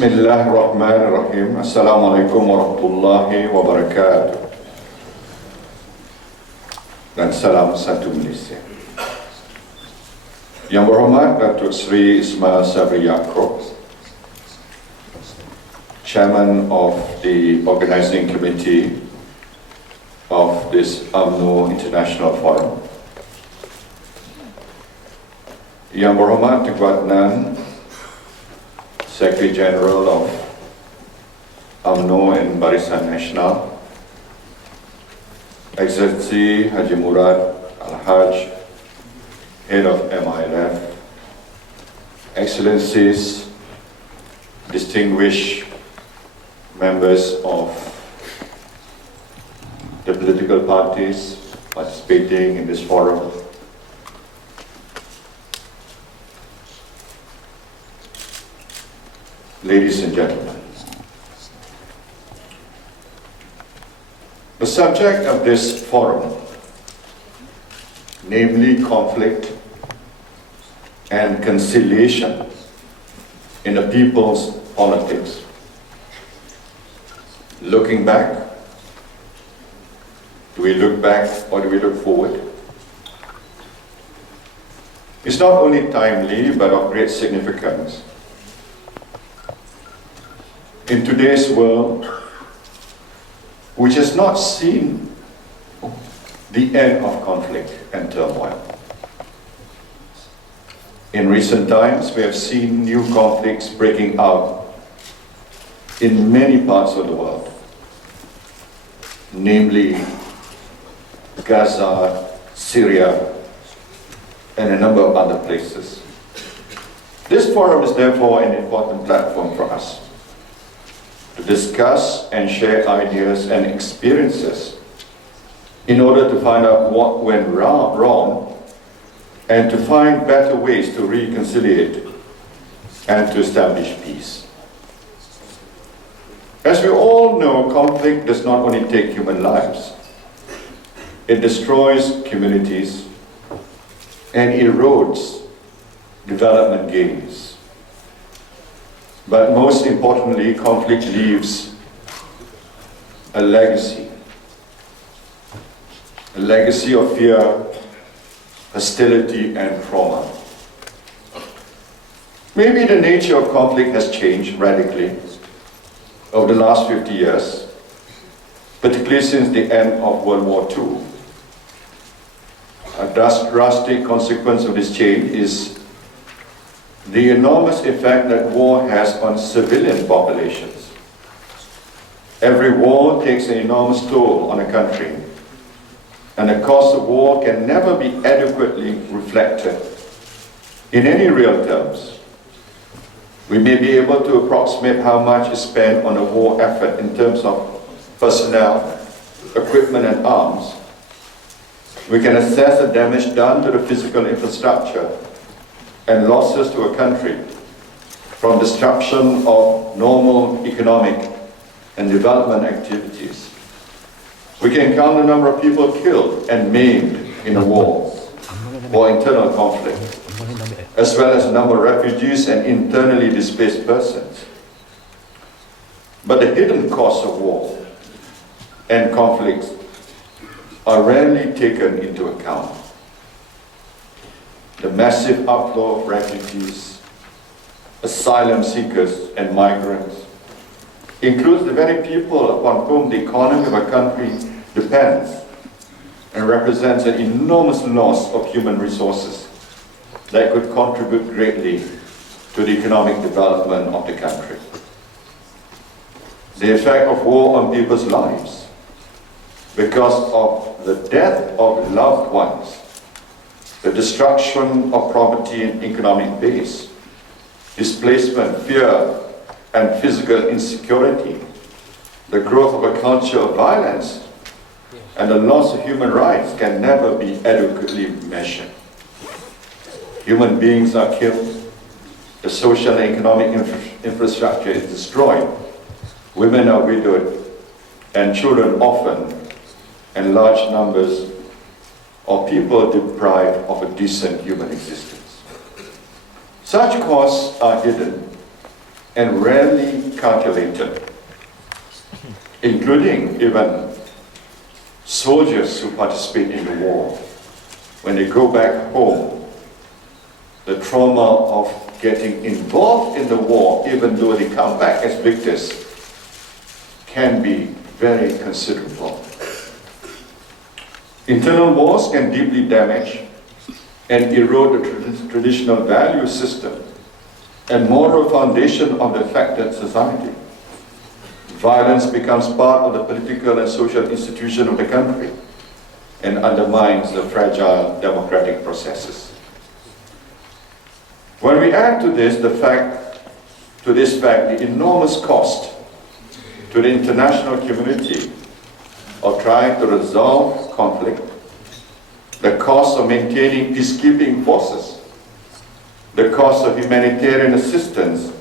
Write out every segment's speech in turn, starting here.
Bismillahirrahmanirrahim. Assalamualaikum warahmatullahi wabarakatuh. Dan salam satu Malaysia. Yang berhormat Datuk Seri Seri, Chairman of the Organizing Committee of this UMNO International Forum. Yang berhormat Tuan Nan, Secretary General of UMNO and Barisan Nasional, Excellency Haji Murad Al-Haj, Head of MILF, Excellencies, distinguished members of the political parties participating in this forum, ladies and gentlemen. The subject of this forum, namely conflict and conciliation in the people's politics, looking back, do we look back or do we look forward? It's not only timely but of great significance. In today's world, which has not seen the end of conflict and turmoil. In recent times, we have seen new conflicts breaking out in many parts of the world, namely Gaza, Syria, and a number of other places. This forum is therefore an important platform for us to discuss and share ideas and experiences in order to find out what went wrong and to find better ways to reconciliate and to establish peace. As we all know, conflict does not only take human lives, it destroys communities and erodes development gains. But most importantly, conflict leaves a legacy of fear, hostility, and trauma. Maybe the nature of conflict has changed radically over the last 50 years, particularly since the end of World War II. A drastic consequence of this change is the enormous effect that war has on civilian populations. Every war takes an enormous toll on a country, and the cost of war can never be adequately reflected in any real terms. We may be able to approximate how much is spent on a war effort in terms of personnel, equipment, and arms. We can assess the damage done to the physical infrastructure and losses to a country from disruption of normal economic and development activities. We can count the number of people killed and maimed in a war or internal conflict, as well as the number of refugees and internally displaced persons. But the hidden costs of war and conflicts are rarely taken into account. The massive outflow of refugees, asylum seekers, and migrants includes the very people upon whom the economy of a country depends and represents an enormous loss of human resources that could contribute greatly to the economic development of the country. The effect of war on people's lives because of the death of loved ones, the destruction of property and economic base, displacement, fear, and physical insecurity, the growth of a culture of violence, and the loss of human rights can never be adequately measured. Human beings are killed, the social and economic infrastructure is destroyed, women are widowed, and children orphaned, and large numbers of people deprived of a decent human existence. Such costs are hidden and rarely calculated, including even soldiers who participate in the war. When they go back home, the trauma of getting involved in the war, even though they come back as victors, can be very considerable. Internal wars can deeply damage and erode the traditional value system and moral foundation of the affected society. Violence becomes part of the political and social institution of the country and undermines the fragile democratic processes. When we add to this the enormous cost to the international community of trying to resolve conflict, the cost of maintaining peacekeeping forces, the cost of humanitarian assistance,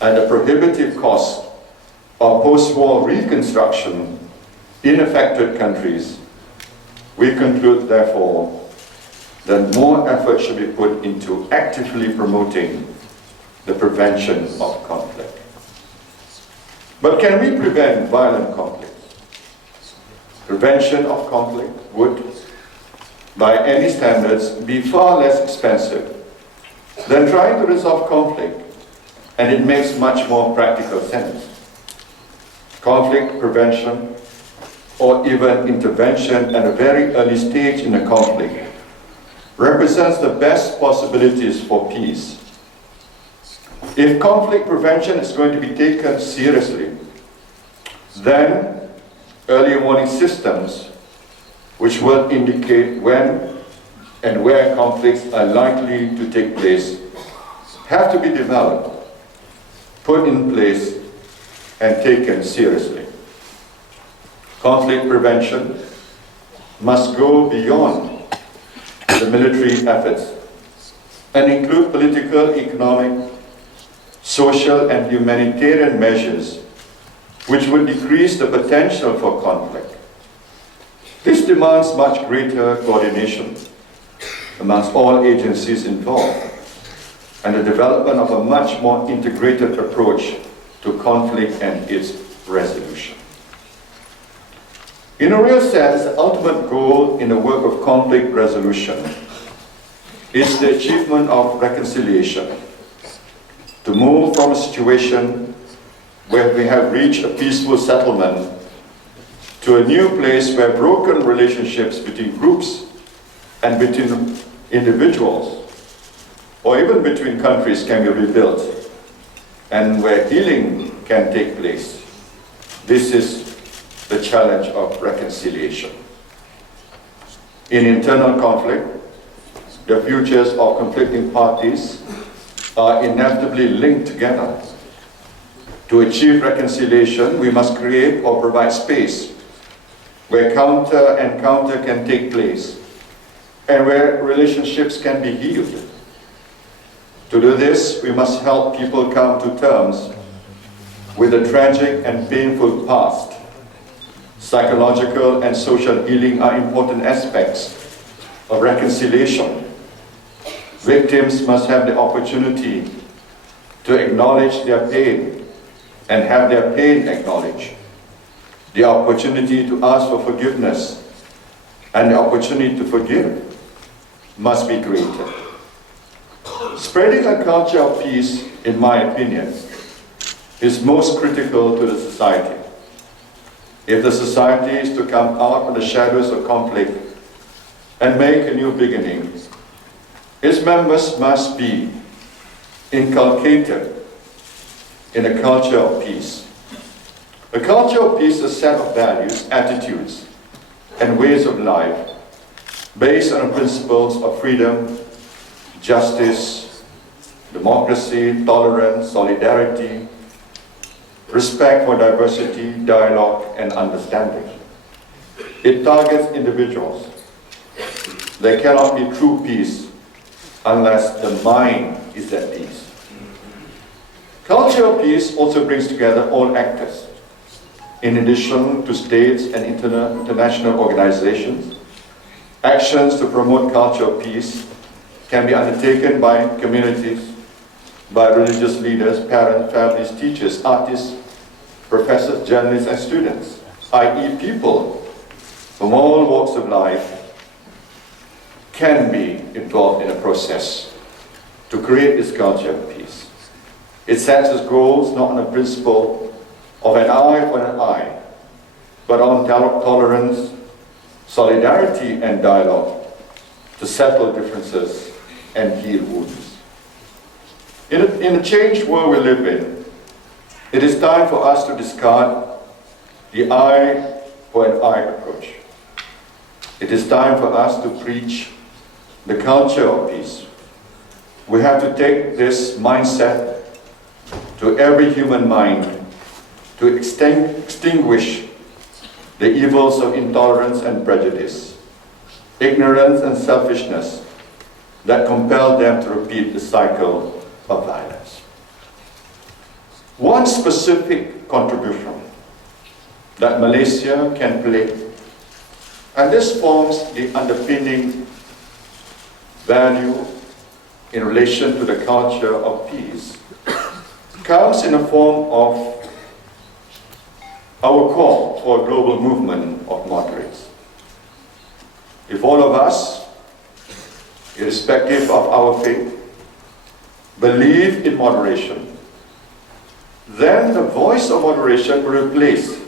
and the prohibitive cost of post-war reconstruction in affected countries, we conclude, therefore, that more effort should be put into actively promoting the prevention of conflict. But can we prevent violent conflict? Prevention of conflict would, by any standards, be far less expensive than trying to resolve conflict, and it makes much more practical sense. Conflict prevention, or even intervention at a very early stage in a conflict, represents the best possibilities for peace. If conflict prevention is going to be taken seriously, then early warning systems, which will indicate when and where conflicts are likely to take place, have to be developed, put in place, and taken seriously. Conflict prevention must go beyond the military efforts and include political, economic, social, and humanitarian measures which would decrease the potential for conflict. This demands much greater coordination amongst all agencies involved and the development of a much more integrated approach to conflict and its resolution. In a real sense, the ultimate goal in the work of conflict resolution is the achievement of reconciliation, to move from a situation where we have reached a peaceful settlement to a new place where broken relationships between groups and between individuals, or even between countries, can be rebuilt, and where healing can take place. This is the challenge of reconciliation. In internal conflict, the futures of conflicting parties are inevitably linked together. To achieve reconciliation, we must create or provide space where counter and counter can take place and where relationships can be healed. To do this, we must help people come to terms with the tragic and painful past. Psychological and social healing are important aspects of reconciliation. Victims must have the opportunity to acknowledge their pain and have their pain acknowledged. The opportunity to ask for forgiveness and the opportunity to forgive must be created. Spreading a culture of peace, in my opinion, is most critical to the society. If the society is to come out of the shadows of conflict and make a new beginning, its members must be inculcated in a culture of peace. A culture of peace is a set of values, attitudes, and ways of life based on the principles of freedom, justice, democracy, tolerance, solidarity, respect for diversity, dialogue, and understanding. It targets individuals. There cannot be true peace unless the mind is at peace. Culture of peace also brings together all actors. In addition to states and international organizations, actions to promote culture of peace can be undertaken by communities, by religious leaders, parents, families, teachers, artists, professors, journalists, and students, i.e. people from all walks of life, can be involved in a process to create this culture of peace. It sets its goals not on the principle of an eye for an eye, but on tolerance, solidarity, and dialogue to settle differences and heal wounds. In a changed world we live in, it is time for us to discard the eye for an eye approach. It is time for us to preach the culture of peace. We have to take this mindset to every human mind to extinguish the evils of intolerance and prejudice, ignorance and selfishness that compel them to repeat the cycle of violence. One specific contribution that Malaysia can play, and this forms the underpinning value in relation to the culture of peace, comes in the form of our call for a global movement of moderates. If all of us, irrespective of our faith, believe in moderation, then the voice of moderation will replace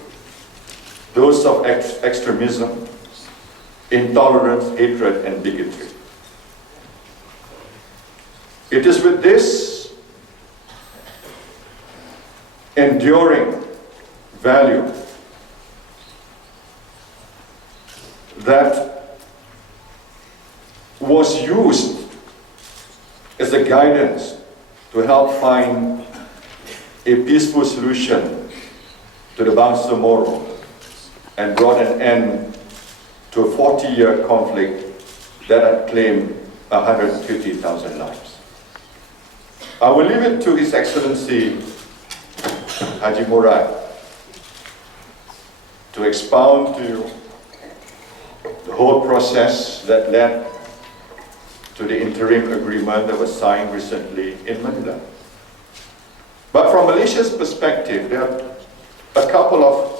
those of extremism, intolerance, hatred, and bigotry. It is with this enduring value that was used as a guidance to help find a peaceful solution to the Bangsa Moro and brought an end to a 40-year conflict that had claimed 150,000 lives. I will leave it to His Excellency Haji Murad to expound to you the whole process that led to the interim agreement that was signed recently in Manila. But from Malaysia's perspective, there are a couple of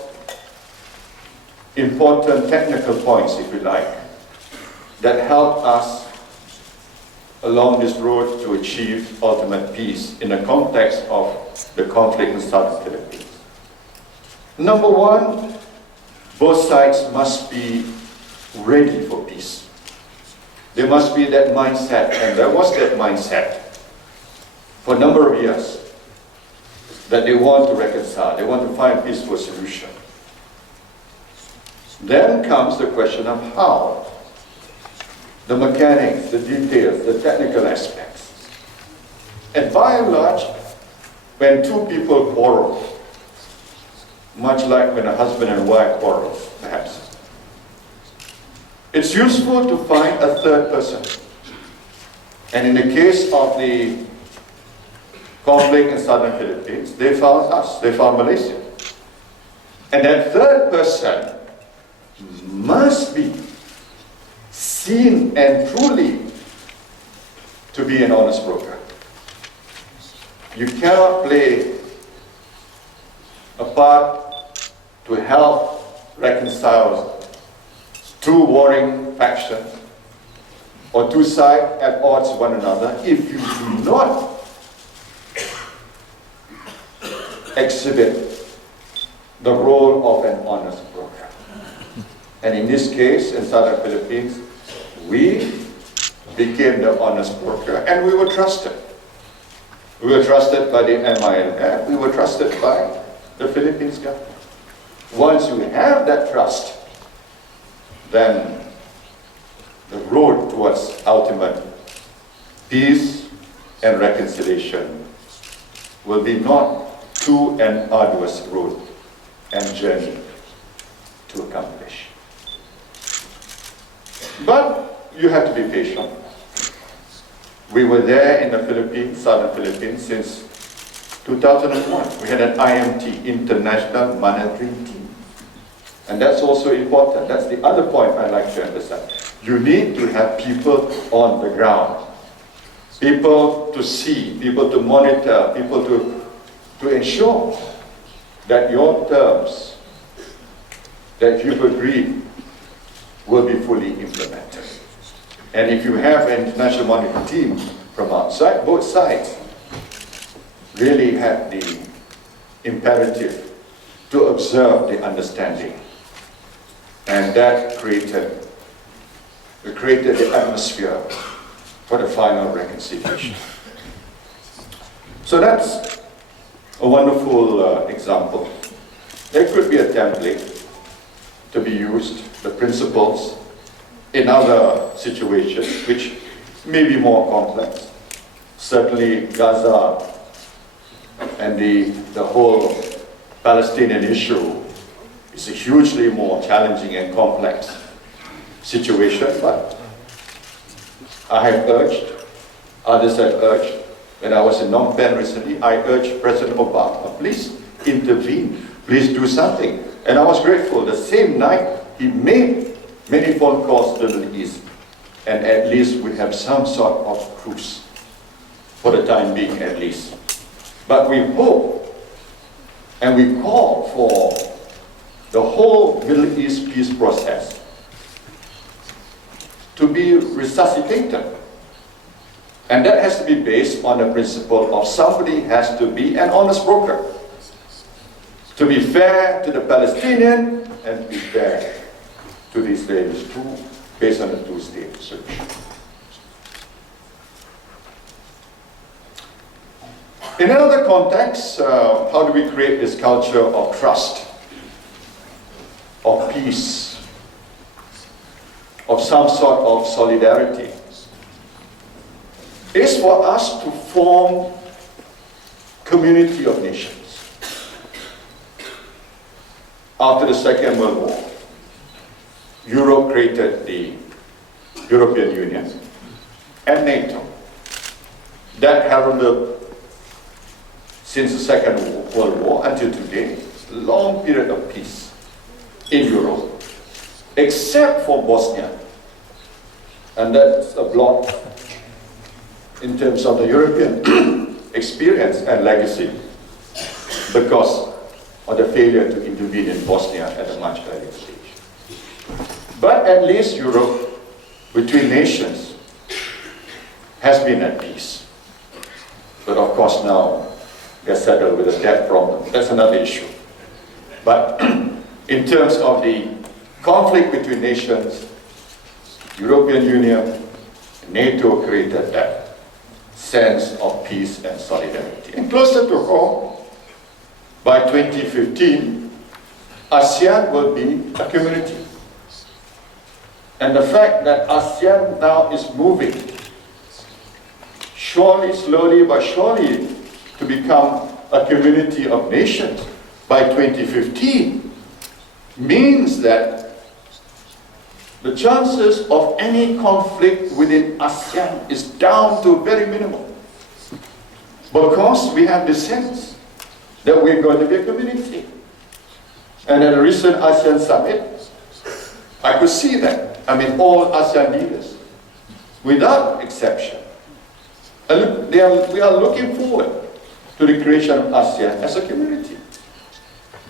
important technical points, if you like, that help us along this road to achieve ultimate peace in the context of the conflict in southern Philippines. Number one, both sides must be ready for peace. There must be that mindset, and there was that mindset for a number of years, that they want to reconcile, they want to find a peaceful solution. Then comes the question of how, the mechanics, the details, the technical aspects. And by and large, when two people quarrel, much like when a husband and wife quarrel, perhaps, it's useful to find a third person. And in the case of the conflict in southern Philippines, they found us, they found Malaysia. And that third person must be seen and truly to be an honest broker. You cannot play a part to help reconcile two warring factions or two sides at odds with one another if you do not exhibit the role of an honest broker. And in this case, in southern Philippines, we became the honest broker, and we were trusted. We were trusted by the MILF, we were trusted by the Philippines government. Once you have that trust, then the road towards ultimate peace and reconciliation will be not too an arduous road and journey to accomplish. But you have to be patient. We were there in the Philippines, southern Philippines, since 2001. We had an IMT, International Monetary Team. And that's also important. That's the other point I'd like to emphasize. You need to have people on the ground people to see, people to monitor, people to ensure that your terms that you've agreed will be fully implemented. And if you have an international monitoring team from outside, both sides really have the imperative to observe the understanding. And that created the atmosphere for the final reconciliation. So that's a wonderful example. There could be a template to be used, the principles, in other situations which may be more complex. Certainly Gaza and the whole Palestinian issue is a hugely more challenging and complex situation, but I have urged, others have urged, when I was in Phnom Penh recently, I urged President Obama, please intervene, please do something. And I was grateful. The same night, he made many phone calls to the Middle East, and at least we have some sort of truce, for the time being at least. But we hope, and we call for the whole Middle East peace process to be resuscitated. And that has to be based on the principle of somebody has to be an honest broker, to be fair to the Palestinian and to be fair to the Israelis too, based on the two-state solution. In another context, how do we create this culture of trust, of peace, of some sort of solidarity? It is for us to form community of nations. After the Second World War, Europe created the European Union and NATO. That heralded, since the Second World War until today, a long period of peace in Europe, except for Bosnia. And that's a blot in terms of the European experience and legacy, because of the failure to intervene in Bosnia at a much earlier stage. But at least Europe, between nations, has been at peace. But of course now, they're settled with a debt problem. That's another issue. But in terms of the conflict between nations, European Union, NATO created that sense of peace and solidarity. And closer to home, by 2015, ASEAN will be a community. And the fact that ASEAN now is moving, surely, slowly but surely, to become a community of nations by 2015, means that the chances of any conflict within ASEAN is down to very minimal. Because we have the sense that we're going to be a community. And at a recent ASEAN summit, I could see that. I mean, all ASEAN leaders, without exception, we are looking forward to the creation of ASEAN as a community.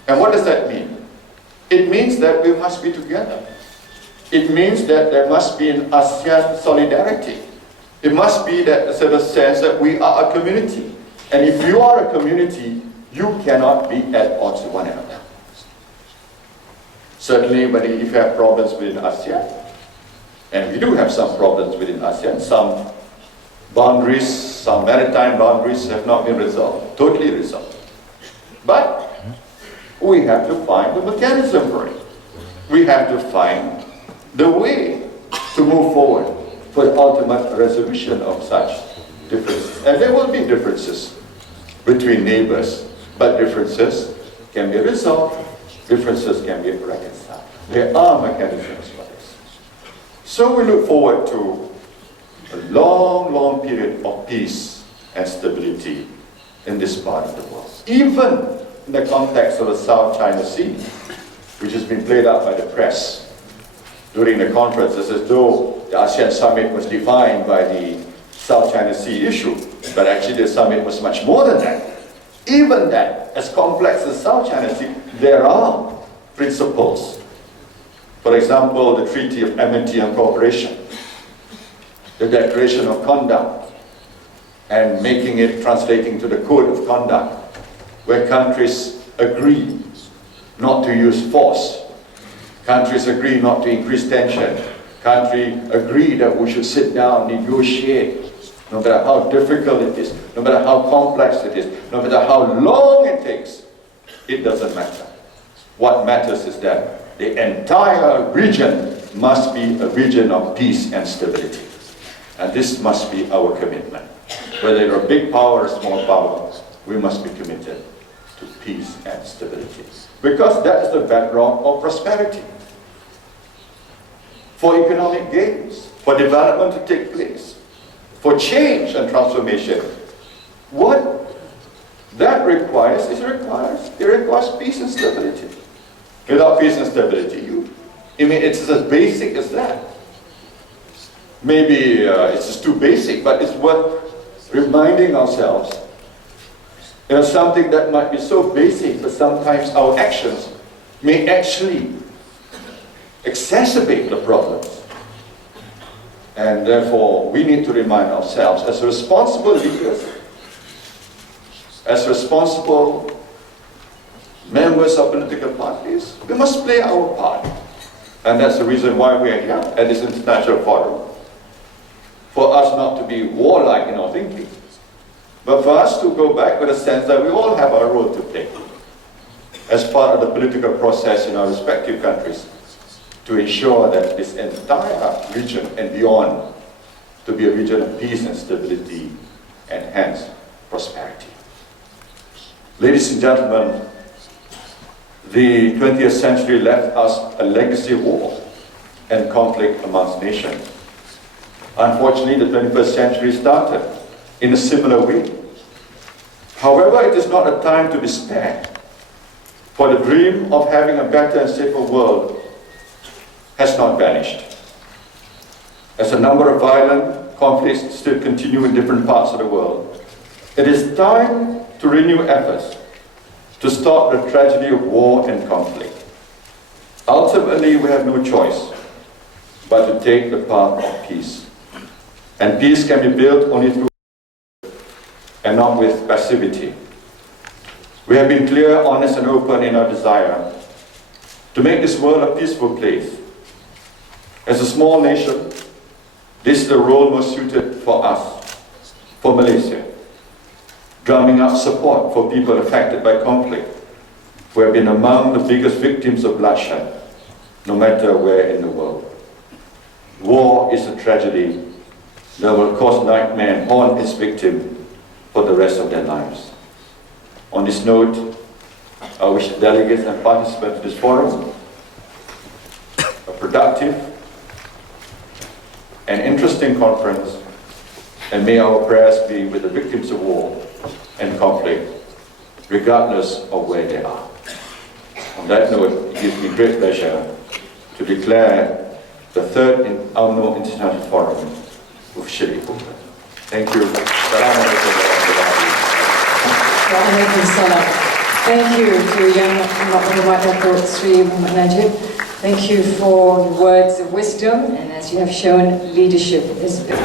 And what does that mean? It means that we must be together. It means that there must be an ASEAN solidarity. It must be that sort of sense that we are a community. And if you are a community, you cannot be at odds with one another. Certainly, but if you have problems within ASEAN, and we do have some problems within ASEAN, some boundaries, some maritime boundaries have not been resolved, totally resolved. But we have to find the mechanism for it. We have to find the way to move forward for the ultimate resolution of such differences. And there will be differences between neighbors, but differences can be resolved, differences can be reconciled. There are mechanisms for this. So we look forward to a long, long period of peace and stability in this part of the world. Even in the context of the South China Sea, which has been played out by the press during the conference, as though the ASEAN summit was defined by the South China Sea issue, but actually the summit was much more than that. Even that, as complex as South China Sea, there are principles. For example, the Treaty of Amity and Cooperation, the Declaration of Conduct, and making it, translating to the Code of Conduct, where countries agree not to use force. Countries agree not to increase tension. Countries agree that we should sit down, negotiate, no matter how difficult it is, no matter how complex it is, no matter how long it takes, it doesn't matter. What matters is that the entire region must be a region of peace and stability. And this must be our commitment. Whether you're a big power or a small power, we must be committed to peace and stability. Because that is the bedrock of prosperity. For economic gains, for development to take place, for change and transformation, what that requires, it requires peace and stability. Without peace and stability, it's as basic as that. Maybe it's just too basic, but it's worth reminding ourselves. Something that might be so basic, but sometimes our actions may actually exacerbate the problems. And therefore, we need to remind ourselves, as responsible leaders, as responsible members of political parties, we must play our part. And that's the reason why we are here at this international forum. For us not to be warlike in our thinking, but for us to go back with a sense that we all have our role to play as part of the political process in our respective countries, to ensure that this entire region and beyond to be a region of peace and stability and hence prosperity. Ladies and gentlemen, the 20th century left us a legacy of war and conflict amongst nations. Unfortunately, the 21st century started in a similar way. However, it is not a time to despair, for the dream of having a better and safer world has not vanished. As a number of violent conflicts still continue in different parts of the world, it is time to renew efforts to stop the tragedy of war and conflict. Ultimately, we have no choice but to take the path of peace. And peace can be built only through and not with passivity. We have been clear, honest, and open in our desire to make this world a peaceful place. As a small nation, this is the role most suited for us, for Malaysia. Drumming up support for people affected by conflict, who have been among the biggest victims of bloodshed, no matter where in the world. War is a tragedy that will cause nightmare and haunt its victim for the rest of their lives. On this note, I wish the delegates and participants to this forum a productive and interesting conference, and may our prayers be with the victims of war and conflict, regardless of where they are. On that note, it gives me great pleasure to declare the third UMNO International Forum officially open. Thank you. Thank you to Yang Datuk Seri Najib. Thank you for words of wisdom, and as you have shown, leadership is big.